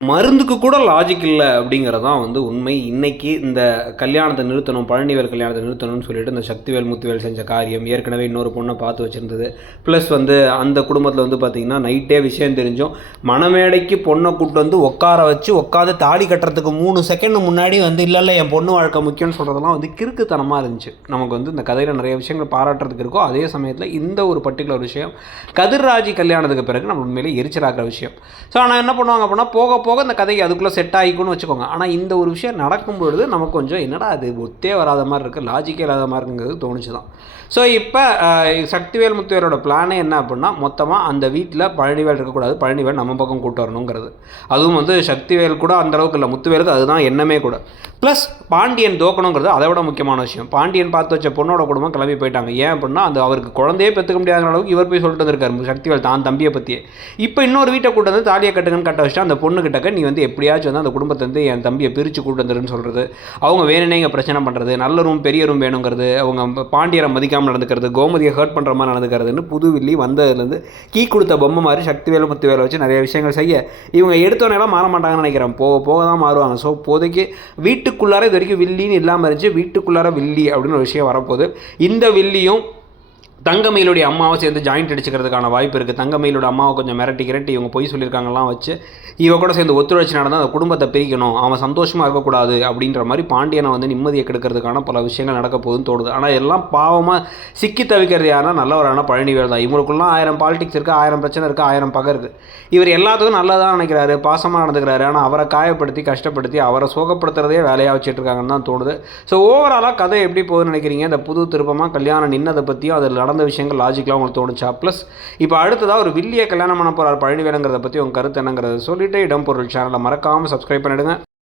மருந்துக்கு கூட லாஜிக் இல்ல அப்படிங்கிறது தான் வந்து உண்மை. இன்னைக்கு இந்த கல்யாணத்த நிறுத்தணும், பழனிவேல் கல்யாணத்த நிறுத்தணும்னு சொல்லிட்டு இந்த சக்திவேல், முத்துவேல் செஞ்ச காரியம், ஏற்கனவே இன்னொரு பொண்ண பார்த்து வச்சிருந்தது. ப்ளஸ் வந்து அந்த குடும்பத்தில வந்து பார்த்தீங்கன்னா, நைட்டே விஷயம் தெரிஞ்சும், மணமேடைக்கு பொண்ண கூட்டு வந்து உட்கார வச்சு, உட்காந்து தாலி கட்டுறதுக்கு 3 செகண்ட் முன்னாடி வந்து இல்ல, இல்ல என் பொண்ணு வாழ்க்கை முக்கியம்னு சொல்றதெல்லாம் வந்து கிறுக்குத்தனமா இருந்துச்சு. நமக்கு வந்து இந்த கதையில நிறைய விஷயங்கள் பாராட்டுறதுக்கு இருக்கோ, அதே சமயத்தில இந்த ஒரு பர்ட்டிகுலர் விஷயம், கதிர்ராஜி கல்யாணத்துக்கு பிறகு நம்ம உண்மையிலேயே எரிச்சலாக்குற விஷயம். ஸோ ஆனால் என்ன பண்ணுவாங்க அப்படின்னா, போக போக அந்த கதைக்கு அதுக்குள்ளே செட் ஆகிக்கும்னு வச்சுக்கோங்க. ஆனால் இந்த ஒரு விஷயம் நடக்கும்பொழுது நமக்கு கொஞ்சம் என்னடா அது ஒத்தே வராத மாதிரி இருக்குது, லாஜிக்கே இல்லாத மாதிரி இருக்குங்கிறது தோணுச்சு தான். ஸோ இப்போ சக்திவேல் முத்துவேலோட பிளானே என்ன அப்படின்னா, மொத்தமாக அந்த வீட்டில் பழனிவேல் இருக்கக்கூடாது, பழனிவேல் நம்ம பக்கம் கூட்டு வரணுங்கிறது. அதுவும் வந்து சக்திவேல் கூட அந்தளவுக்கு இல்லை, முத்துவேலுக்கு அதுதான் எண்ணமே கூட. ப்ளஸ் பாண்டியன் தோக்கணுங்கிறது அதை விட முக்கியமான விஷயம். பாண்டியன் பார்த்து வச்ச பொண்ணோட குடும்பம் கிளம்பி போயிட்டாங்க. ஏன் அப்படின்னா அந்த அவருக்கு குழந்தையே பெற்றுக்க முடியாத அளவுக்கு இவர் போய் சொல்லிட்டு வந்திருக்காரு சக்திவேல் தான் தம்பியை பற்றியே. இப்போ இன்னொரு வீட்டை கூட்டு வந்து தாலியை கட்டுங்கன்னு கட்ட வச்சுட்டு அந்த பொண்ணு கிட்டக்க நீ வந்து எப்படியாச்சும் வந்து அந்த குடும்பத்தை வந்து என் தம்பியை பிரித்து கூட்டு வந்துருன்னு சொல்கிறது, அவங்க வேணுனே இங்கே பிரச்சனை பண்ணுறது, நல்ல ரூம் பெரிய ரூம் வேணுங்கிறது, அவங்க பாண்டியரை மதிக்காமல் நடந்துக்கிறது, கோமதியை ஹர்ட் பண்ணுற மாதிரி நடந்துக்கிறதுன்னு புதுவில்லி வந்ததுலேருந்து கீ கொடுத்த பொம்மை மாதிரி சக்திவேல் முத்துவேலை வச்சு நிறைய விஷயங்கள் செய்ய இவங்க எடுத்தோன்னெல்லாம் மாற மாட்டாங்கன்னு நினைக்கிறேன். போக போக தான் மாறுவாங்க. ஸோ இப்போதைக்கு வீட்டுக்குள்ளார இது வரைக்கும் வில்லின்னு இல்லாமல் இருந்துச்சு, வீட்டுக்குள்ளார வில்லி அப்படின்னு ஒரு விஷயம் வரப்போகுது. இந்த வில்லியும் தங்கமயிலுடைய அம்மாவை சேர்ந்து ஜாயிண்ட் அடிச்சுக்கிறதுக்கான வாய்ப்பு இருக்குது. தங்கமயிலோட அம்மாவை கொஞ்சம் மிரட்டி இவங்க பொய் சொல்லியிருக்காங்கலாம் வச்சு இவ கூட சேர்ந்து ஒத்துழைச்சி நடந்தால் அந்த குடும்பத்தை பிரிக்கணும், அவன் சந்தோஷமாக இருக்கக்கூடாது அப்படின்ற மாதிரி பாண்டியனை வந்து நிம்மதியை கெடுக்கிறதுக்கான பல விஷயங்கள் நடக்க போகுதுன்னு தோணுது. ஆனால் எல்லாம் பாவமாக சிக்கி தவிக்கிறது யாருன்னா நல்லவரான பழனிவேல் தான். இவங்களுக்குலாம் 1000 பாலிடிக்ஸ் இருக்குது, 1000 பிரச்சனை இருக்குது, 1000 பகை இருக்குது. இவர் எல்லாத்துக்கும் நல்லதாக நினைக்கிறாரு, பாசமாக நடந்துக்கிறாரு. ஆனால் அவரை காயப்படுத்தி கஷ்டப்படுத்தி அவரை சோகப்படுத்துறதே வேலையாக வச்சுட்டு இருக்காங்கன்னு தான் தோணுது. ஸோ ஓவராலாக கதை எப்படி போகுதுன்னு நினைக்கிறீங்க? இந்த புது திருப்பமாக கல்யாணம் நின்னதை பற்றியும் அதில் நடந்த விஷயங்கள் லாஜிக்கலாக உங்களுக்கு தோணுச்சா? ப்ளஸ் இப்போ அடுத்ததாக ஒரு வில்லியை கல்யாணம் பண்ண போகிறார் பழனிவேலுங்கிறத பற்றி உங்கள் கருத்து என்னங்கிறத சொல்லிவிட்டு இடம் பொருள் சேனலை மறக்காமல் சப்ஸ்கிரைப் பண்ணிவிடுங்க.